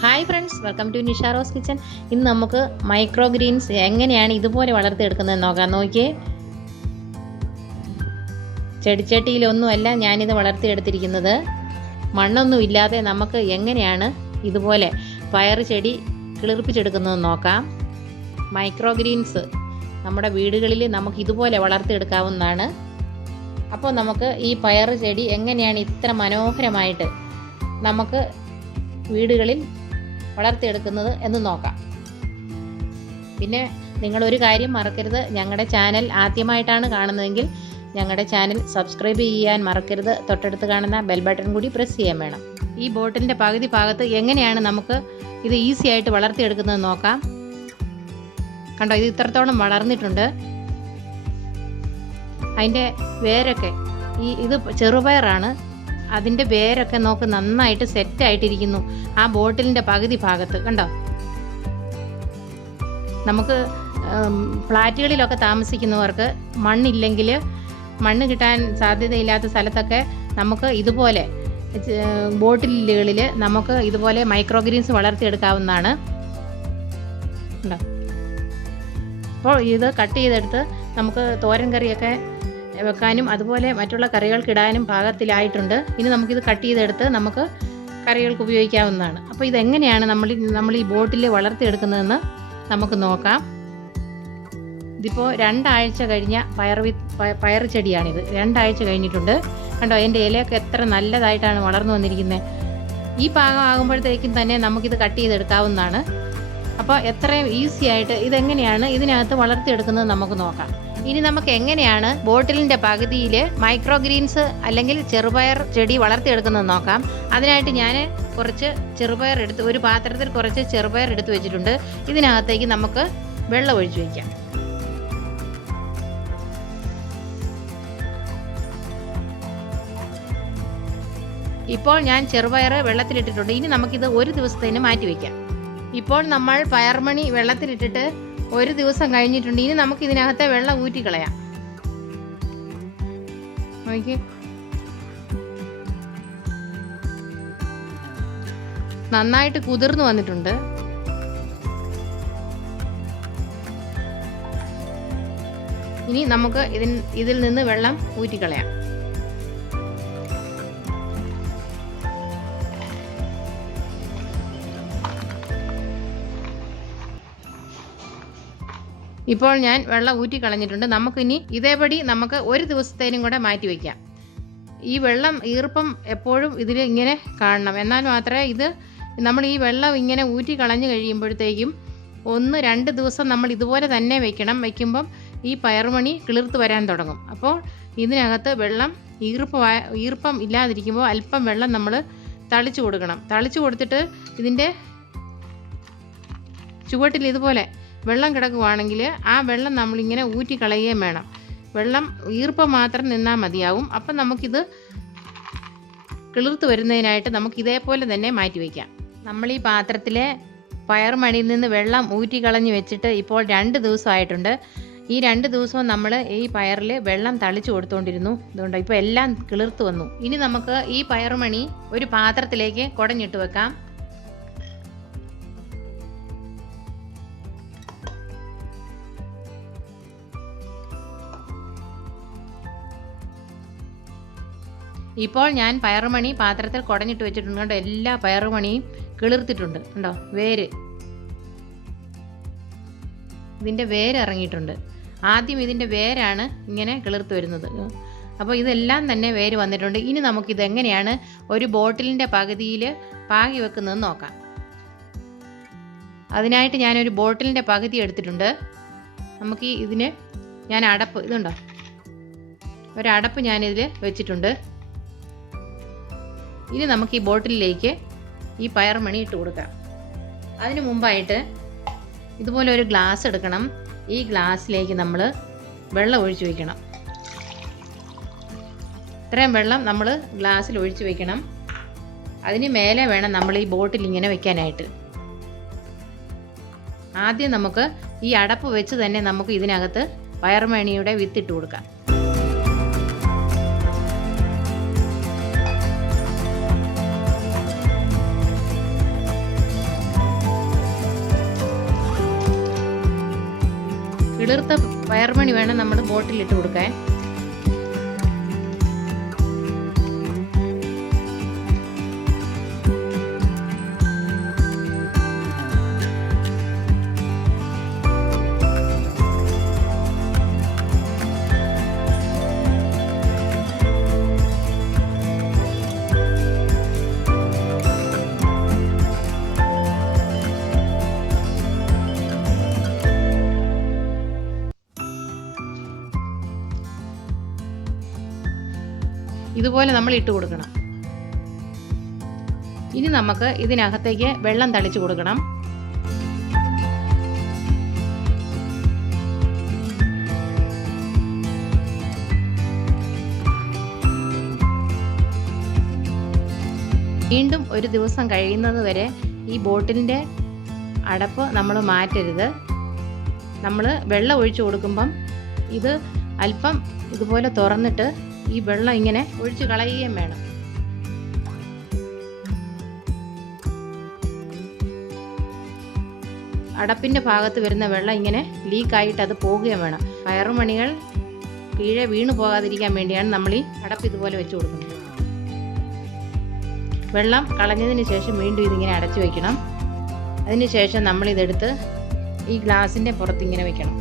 Hi friends, welcome to Nisha Rose Kitchen. ഇന്ന് നമുക്ക് microgreens എങ്ങനെയാണ് ഇതുപോലെ വളർത്തിയെടുക്കുന്നതെന്ന് നോക്കാം. നോക്കിയേ, ചെടിച്ചട്ടിയിലൊന്നുമല്ല ഞാനിത് വളർത്തിയെടുത്തിരിക്കുന്നത്. മണ്ണൊന്നും ഇല്ലാതെ നമുക്ക് എങ്ങനെയാണ് ഇതുപോലെ പയർ ചെടി കിളിർപ്പിച്ചെടുക്കുന്നതെന്ന് നോക്കാം. മൈക്രോഗ്രീൻസ് നമ്മുടെ വീടുകളിൽ നമുക്ക് ഇതുപോലെ വളർത്തിയെടുക്കാവുന്നതാണ്. അപ്പോൾ നമുക്ക് ഈ പയർ ചെടി എങ്ങനെയാണ് ഇത്ര മനോഹരമായിട്ട് നമുക്ക് വീടുകളിൽ വളർത്തിയെടുക്കുന്നത് എന്ന് നോക്കാം. പിന്നെ നിങ്ങളൊരു കാര്യം മറക്കരുത്, ഞങ്ങളുടെ ചാനൽ ആദ്യമായിട്ടാണ് കാണുന്നതെങ്കിൽ ഞങ്ങളുടെ ചാനൽ സബ്സ്ക്രൈബ് ചെയ്യാൻ മറക്കരുത്. തൊട്ടടുത്ത് കാണുന്ന ബെൽ ബട്ടൺ കൂടി പ്രസ് ചെയ്യാൻ വേണം. ഈ ബോട്ടിലിൻ്റെ പകുതി ഭാഗത്ത് എങ്ങനെയാണ് നമുക്ക് ഇത് ഈസി ആയിട്ട് വളർത്തിയെടുക്കുന്നത് നോക്കാം. കണ്ടോ, ഇത് ഇത്രത്തോളം വളർന്നിട്ടുണ്ട്. അതിൻ്റെ വേരൊക്കെ ഇത് ചെറുപയറാണ്. അതിൻ്റെ വേരൊക്കെ നോക്ക് നന്നായിട്ട് സെറ്റായിട്ടിരിക്കുന്നു ആ ബോട്ടിലിൻ്റെ പകുതി ഭാഗത്ത്. കണ്ടോ, നമുക്ക് ഫ്ലാറ്റുകളിലൊക്കെ താമസിക്കുന്നവർക്ക് മണ്ണില്ലെങ്കിൽ, മണ്ണ് കിട്ടാൻ സാധ്യതയില്ലാത്ത സ്ഥലത്തൊക്കെ നമുക്ക് ഇതുപോലെ ബോട്ടിലുകളിൽ നമുക്ക് ഇതുപോലെ മൈക്രോഗ്രീൻസ് വളർത്തിയെടുക്കാവുന്നതാണ്. കണ്ടോ, അപ്പോൾ ഇത് കട്ട് ചെയ്തെടുത്ത് നമുക്ക് തോരൻ കറിയൊക്കെ വെക്കാനും അതുപോലെ മറ്റുള്ള കറികൾക്കിടാനും പാകത്തിലായിട്ടുണ്ട്. ഇനി നമുക്കിത് കട്ട് ചെയ്തെടുത്ത് നമുക്ക് കറികൾക്ക് ഉപയോഗിക്കാവുന്നതാണ്. അപ്പോൾ ഇതെങ്ങനെയാണ് നമ്മൾ ഈ ബോട്ടിൽ വളർത്തിയെടുക്കുന്നതെന്ന് നമുക്ക് നോക്കാം. ഇതിപ്പോൾ 2 ആഴ്ച കഴിഞ്ഞ പയർ ചെടിയാണിത്. 2 ആഴ്ച കഴിഞ്ഞിട്ടുണ്ട്. കണ്ടോ, അതിൻ്റെ ഇലയൊക്കെ എത്ര നല്ലതായിട്ടാണ് വളർന്നു വന്നിരിക്കുന്നത്. ഈ പാകം ആകുമ്പോഴത്തേക്കും തന്നെ നമുക്കിത് കട്ട് ചെയ്തെടുക്കാവുന്നതാണ്. അപ്പോൾ എത്രയും ഈസി ആയിട്ട് ഇതെങ്ങനെയാണ് ഇതിനകത്ത് വളർത്തിയെടുക്കുന്നത് നമുക്ക് നോക്കാം. ഇനി നമുക്ക് എങ്ങനെയാണ് ബോട്ടിലിൻ്റെ പകുതിയിൽ മൈക്രോഗ്രീൻസ് അല്ലെങ്കിൽ ചെറുപയർ ചെടി വളർത്തിയെടുക്കുന്നത് നോക്കാം. അതിനായിട്ട് ഞാൻ കുറച്ച് ചെറുപയർ ഒരു പാത്രത്തിൽ കുറച്ച് ചെറുപയർ എടുത്ത് വെച്ചിട്ടുണ്ട്. ഇതിനകത്തേക്ക് നമുക്ക് വെള്ളം ഒഴിച്ചു വയ്ക്കാം. ഇപ്പോൾ ഞാൻ ചെറുപയർ വെള്ളത്തിലിട്ടിട്ടുണ്ട്. ഇനി നമുക്കിത് ഒരു ദിവസത്തേന് മാറ്റി വയ്ക്കാം. ഇപ്പോൾ നമ്മൾ പയർമണി വെള്ളത്തിലിട്ടിട്ട് ഒരു ദിവസം കഴിഞ്ഞിട്ടുണ്ട്. ഇനി നമുക്ക് ഇതിനകത്തെ വെള്ളം ഊറ്റിക്കളയാം. നോക്കി, നന്നായിട്ട് കുതിർന്നു വന്നിട്ടുണ്ട്. ഇനി നമുക്ക് ഇതിൽ നിന്ന് വെള്ളം ഊറ്റിക്കളയാം. ഇപ്പോൾ ഞാൻ വെള്ളം ഊറ്റി കളഞ്ഞിട്ടുണ്ട്. നമുക്കിനി ഇതേപടി നമുക്ക് ഒരു ദിവസത്തേനും കൂടെ മാറ്റി വയ്ക്കാം. ഈ വെള്ളം ഈർപ്പം എപ്പോഴും ഇതിൽ ഇങ്ങനെ കാണണം. എന്നാൽ മാത്രമേ ഇത് നമ്മൾ ഈ വെള്ളം ഇങ്ങനെ ഊറ്റി കളഞ്ഞു കഴിയുമ്പോഴത്തേക്കും 1-2 ദിവസം നമ്മൾ ഇതുപോലെ തന്നെ വെക്കണം. വയ്ക്കുമ്പം ഈ പയറുമണി കിളിർത്ത് വരാൻ തുടങ്ങും. അപ്പോൾ ഇതിനകത്ത് വെള്ളം ഈർപ്പം ഇല്ലാതിരിക്കുമ്പോൾ അല്പം വെള്ളം നമ്മൾ തളിച്ചു കൊടുക്കണം. തളിച്ചു കൊടുത്തിട്ട് ഇതിൻ്റെ ചുവട്ടിൽ ഇതുപോലെ വെള്ളം കിടക്കുവാണെങ്കിൽ ആ വെള്ളം നമ്മളിങ്ങനെ ഊറ്റി കളയുകയും വേണം. വെള്ളം ഈർപ്പം മാത്രം നിന്നാൽ മതിയാവും. അപ്പം നമുക്കിത് കിളിർത്ത് വരുന്നതിനായിട്ട് നമുക്ക് ഇതേപോലെ തന്നെ മാറ്റി വയ്ക്കാം. നമ്മൾ ഈ പാത്രത്തിലെ പയർമണിയിൽ നിന്ന് വെള്ളം ഊറ്റി കളഞ്ഞ് വെച്ചിട്ട് ഇപ്പോൾ 2 ദിവസമായിട്ടുണ്ട്. ഈ 2 ദിവസവും നമ്മൾ ഈ പയറിൽ വെള്ളം തളിച്ചു കൊടുത്തുകൊണ്ടിരുന്നു. അതുകൊണ്ട് ഇപ്പോൾ എല്ലാം കിളിർത്ത് വന്നു. ഇനി നമുക്ക് ഈ പയർമണി ഒരു പാത്രത്തിലേക്ക് കുടഞ്ഞിട്ട് വെക്കാം. ഇപ്പോൾ ഞാൻ പയറുമണി പാത്രത്തിൽ കുടഞ്ഞിട്ട് വെച്ചിട്ടുണ്ട്. കണ്ടോ, എല്ലാ പയറുമണിയും കിളിർത്തിട്ടുണ്ട്. കണ്ടോ, ഇതിൻ്റെ വേര് ഇറങ്ങിയിട്ടുണ്ട്. ആദ്യം ഇതിൻ്റെ വേരാണ് ഇങ്ങനെ കിളിർത്ത് വരുന്നത്. അപ്പോൾ ഇതെല്ലാം തന്നെ വേര് വന്നിട്ടുണ്ട്. ഇനി നമുക്കിതെങ്ങനെയാണ് ഒരു ബോട്ടിലിൻ്റെ പകുതിയിൽ പാകി വെക്കുന്നതെന്ന് നോക്കാം. അതിനായിട്ട് ഞാനൊരു ബോട്ടിലിൻ്റെ പകുതി എടുത്തിട്ടുണ്ട്. നമുക്ക് ഇതിന് ഞാൻ ഇതുണ്ടോ, ഒരടപ്പ് ഞാനിതിൽ വെച്ചിട്ടുണ്ട്. ഇനി നമുക്ക് ഈ ബോട്ടിലേക്ക് ഈ പയർമണി ഇട്ട് കൊടുക്കാം. അതിന് മുമ്പായിട്ട് ഇതുപോലെ ഒരു ഗ്ലാസ് എടുക്കണം. ഈ ഗ്ലാസ്സിലേക്ക് നമ്മൾ വെള്ളം ഒഴിച്ചു വയ്ക്കണം. ഇത്രയും വെള്ളം നമ്മൾ ഗ്ലാസ്സിൽ ഒഴിച്ചു വയ്ക്കണം. അതിന് മേലെ വേണം നമ്മൾ ഈ ബോട്ടിൽ ഇങ്ങനെ വെക്കാനായിട്ട്. ആദ്യം നമുക്ക് ഈ അടപ്പ് വെച്ച് തന്നെ നമുക്ക് ഇതിനകത്ത് പയർമണിയുടെ വിത്തിട്ട് കൊടുക്കാം. കിളിർത്ത പയർമണി വേണം നമ്മൾ ബോട്ടിലിട്ട് കൊടുക്കാൻ. ഇതുപോലെ നമ്മൾ ഇട്ട് കൊടുക്കണം. ഇനി നമുക്ക് ഇതിനകത്തേക്ക് വെള്ളം തളിച്ചു കൊടുക്കണം. വീണ്ടും ഒരു ദിവസം കഴിയുന്നത് വരെ ഈ ബോട്ടിലിൻ്റെ അടപ്പ് നമ്മൾ മാറ്റരുത്. നമ്മൾ വെള്ളം ഒഴിച്ചു കൊടുക്കുമ്പം ഇത് അല്പം ഇതുപോലെ തുറന്നിട്ട് ഈ വെള്ളം ഇങ്ങനെ ഒഴിച്ച് കളയുകയും വേണം. അടപ്പിൻ്റെ ഭാഗത്ത് വരുന്ന വെള്ളം ഇങ്ങനെ ലീക്കായിട്ട് അത് പോവുകയും വേണം. പയറുമണികൾ കീഴെ വീണു പോകാതിരിക്കാൻ വേണ്ടിയാണ് നമ്മൾ ഈ അടപ്പ് ഇതുപോലെ വെച്ച് കൊടുക്കുന്നത്. വെള്ളം കളഞ്ഞതിന് ശേഷം വീണ്ടും ഇതിങ്ങനെ അടച്ചു വയ്ക്കണം. അതിന് ശേഷം നമ്മളിതെടുത്ത് ഈ ഗ്ലാസിൻ്റെ പുറത്തിങ്ങനെ വെക്കണം.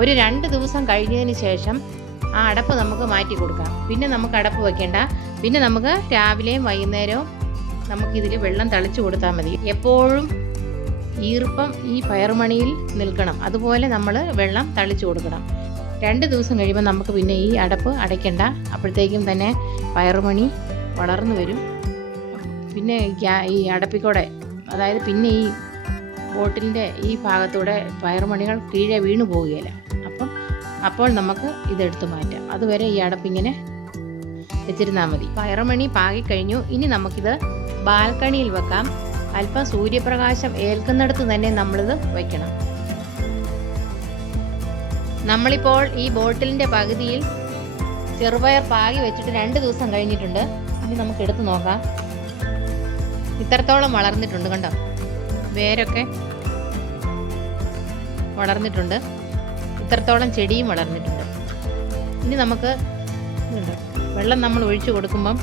ഒരു 2 ദിവസം കഴിഞ്ഞതിന് ശേഷം ആ അടപ്പ് നമുക്ക് മാറ്റി കൊടുക്കാം. പിന്നെ നമുക്ക് അടപ്പ് വെക്കേണ്ട. പിന്നെ നമുക്ക് രാവിലെയും വൈകുന്നേരവും നമുക്കിതിൽ വെള്ളം തളിച്ചു കൊടുത്താൽ മതി. എപ്പോഴും ഈർപ്പം ഈ പയറുമണിയിൽ നിൽക്കണം. അതുപോലെ നമ്മൾ വെള്ളം തളിച്ചു കൊടുക്കണം. 2 ദിവസം കഴിയുമ്പോൾ നമുക്ക് പിന്നെ ഈ അടപ്പ് അടയ്ക്കേണ്ട. അപ്പോഴത്തേക്കും തന്നെ പയറുമണി വളർന്നു വരും. പിന്നെ ഈ അടപ്പിക്കൂടെ, അതായത് പിന്നെ ഈ ബോട്ടിലിൻ്റെ ഈ ഭാഗത്തൂടെ പയറുമണികൾ കീഴെ വീണു പോവുകയില്ല. അപ്പോൾ നമുക്ക് ഇതെടുത്ത് മാറ്റാം. അതുവരെ ഈ അടപ്പിങ്ങനെ വെച്ചിരുന്നാൽ മതി. പയറുമണി പാകിക്കഴിഞ്ഞു. ഇനി നമുക്കിത് ബാൽക്കണിയിൽ വെക്കാം. അല്പം സൂര്യപ്രകാശം ഏൽക്കുന്നിടത്ത് തന്നെ നമ്മളിത് വയ്ക്കണം. നമ്മളിപ്പോൾ ഈ ബോട്ടിലിൻ്റെ പകുതിയിൽ ചെറുപയർ പാകി വെച്ചിട്ട് 2 ദിവസം കഴിഞ്ഞിട്ടുണ്ട്. ഇനി നമുക്ക് എടുത്ത് നോക്കാം. ഇത്രത്തോളം വളർന്നിട്ടുണ്ട്, കണ്ടോ? വേരൊക്കെ വളർന്നിട്ടുണ്ട്. ഇത്രത്തോളം ചെടിയും വളർന്നിട്ടുണ്ട്. ഇനി നമുക്ക് വെള്ളം നമ്മൾ ഒഴിച്ചു കൊടുക്കുമ്പം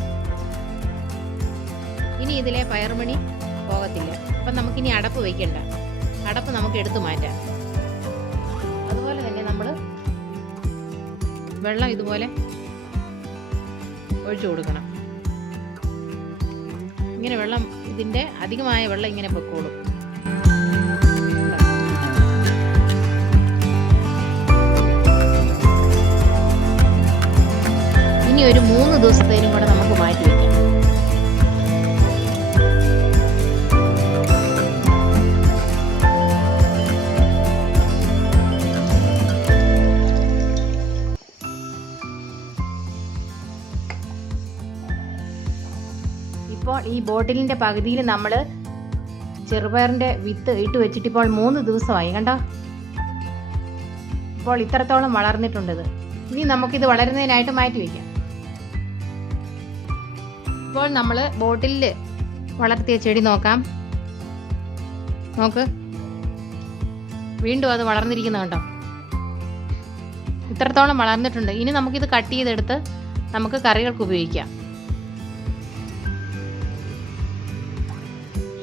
ഇനി ഇതിലെ പയറുമണി പോകത്തില്ല. അപ്പം നമുക്കിനി അടപ്പ് വയ്ക്കണ്ട. അടപ്പ് നമുക്ക് എടുത്തു മാറ്റാം. അതുപോലെ തന്നെ നമ്മൾ വെള്ളം ഇതുപോലെ ഒഴിച്ചു കൊടുക്കണം. ഇങ്ങനെ വെള്ളം, ഇതിൻ്റെ അധികമായ വെള്ളം ഇങ്ങനെ പൊക്കോളും. ഇനി ഒരു 3 ദിവസത്തേനും കൂടെ നമുക്ക് മാറ്റി വയ്ക്കാം. ഇപ്പോൾ ഈ ബോട്ടിലിൻ്റെ പകുതിയിൽ നമ്മൾ ചെറുപയറിൻ്റെ വിത്ത് ഇട്ട് വെച്ചിട്ട് ഇപ്പോൾ 3 ദിവസമായി, കണ്ടോ? ഇപ്പോൾ ഇത്രത്തോളം വളർന്നിട്ടുണ്ടത്. ഇനി നമുക്കിത് വളരുന്നതിനായിട്ട് മാറ്റി വയ്ക്കാം. ഇപ്പോൾ നമ്മൾ ബോട്ടിലിൽ വളർത്തിയ ചെടി നോക്കാം. നോക്ക്, വീണ്ടും അത് വളർന്നിരിക്കുന്ന കണ്ടോ? ഇത്രത്തോളം വളർന്നിട്ടുണ്ട്. ഇനി നമുക്കിത് കട്ട് ചെയ്തെടുത്ത് നമുക്ക് കറികൾക്ക് ഉപയോഗിക്കാം.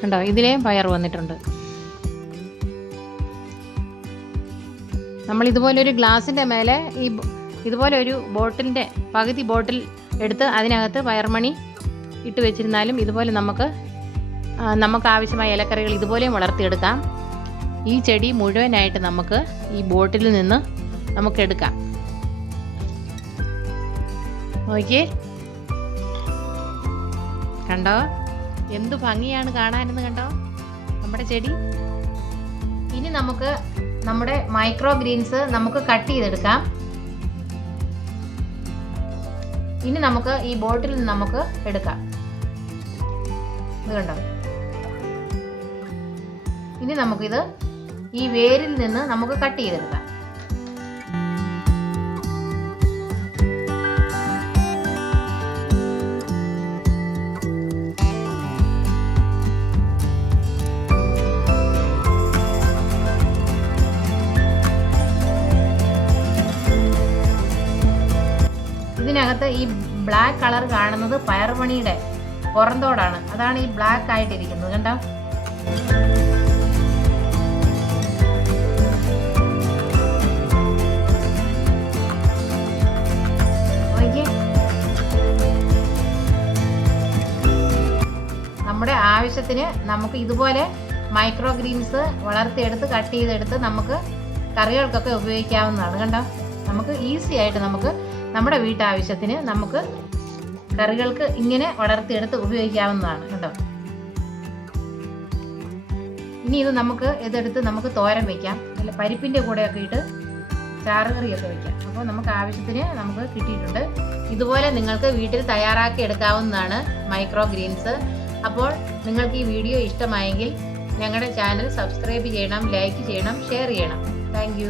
കണ്ടോ? ഇതിലേയും പയർ വന്നിട്ടുണ്ട്. നമ്മൾ ഇതുപോലൊരു ഗ്ലാസിൻ്റെ മേലെ ഇതുപോലെ ഒരു ബോട്ടിലിൻ്റെ പകുതി ബോട്ടിൽ എടുത്ത് അതിനകത്ത് പയർമണി ഇട്ട് വെച്ചിരുന്നാലും ഇതുപോലെ നമുക്ക് ആവശ്യമായ ഇലക്കറികൾ ഇതുപോലെയും വളർത്തിയെടുക്കാം. ഈ ചെടി മുഴുവനായിട്ട് നമുക്ക് ഈ ബോട്ടിൽ നിന്ന് നമുക്കെടുക്കാം. നോക്കിയേ, കണ്ടോ? എന്തു ഭംഗിയാണ് കാണാനെന്ന്, കണ്ടോ നമ്മുടെ ചെടി? ഇനി നമുക്ക് നമ്മുടെ മൈക്രോ ഗ്രീൻസ് നമുക്ക് കട്ട് ചെയ്തെടുക്കാം. ഇനി നമുക്ക് ഈ ബോട്ടിൽ നിന്ന് നമുക്ക് എടുക്കാം. ഇത് കണ്ടോ? ഇനി നമുക്കിത് ഈ വേരിൽ നിന്ന് നമുക്ക് കട്ട് ചെയ്തെടുക്കാം. ഇതിനകത്ത് ഈ ബ്ലാക്ക് കളർ കാണുന്നത് പയറുമണിയുടെ പുറന്തോടാണ്. അതാണ് ഈ ബ്ലാക്ക് ആയിട്ടിരിക്കുന്നത്, കണ്ടോ? നമ്മുടെ ആവശ്യത്തിന് നമുക്ക് ഇതുപോലെ മൈക്രോ ഗ്രീൻസ് വളർത്തിയെടുത്ത് കട്ട് ചെയ്തെടുത്ത് നമുക്ക് കറികൾക്കൊക്കെ ഉപയോഗിക്കാവുന്നതാണ്. കണ്ടോ? നമുക്ക് ഈസി ആയിട്ട് നമുക്ക് നമ്മുടെ വീട്ടാവശ്യത്തിന് നമുക്ക് കറികൾക്ക് ഇങ്ങനെ വളർത്തിയെടുത്ത് ഉപയോഗിക്കാവുന്നതാണ്. കേട്ടോ? ഇനി ഇത് നമുക്ക് ഇതെടുത്ത് നമുക്ക് തോരൻ വയ്ക്കാം, അല്ല പരിപ്പിൻ്റെ കൂടെയൊക്കെ ഇട്ട് ചാറുകറിയൊക്കെ വയ്ക്കാം. അപ്പോൾ നമുക്ക് ആവശ്യത്തിന് നമുക്ക് കിട്ടിയിട്ടുണ്ട്. ഇതുപോലെ നിങ്ങൾക്ക് വീട്ടിൽ തയ്യാറാക്കി എടുക്കാവുന്നതാണ് മൈക്രോ ഗ്രീൻസ്. അപ്പോൾ നിങ്ങൾക്ക് ഈ വീഡിയോ ഇഷ്ടമായെങ്കിൽ ഞങ്ങളുടെ ചാനൽ സബ്സ്ക്രൈബ് ചെയ്യണം, ലൈക്ക് ചെയ്യണം, ഷെയർ ചെയ്യണം. താങ്ക്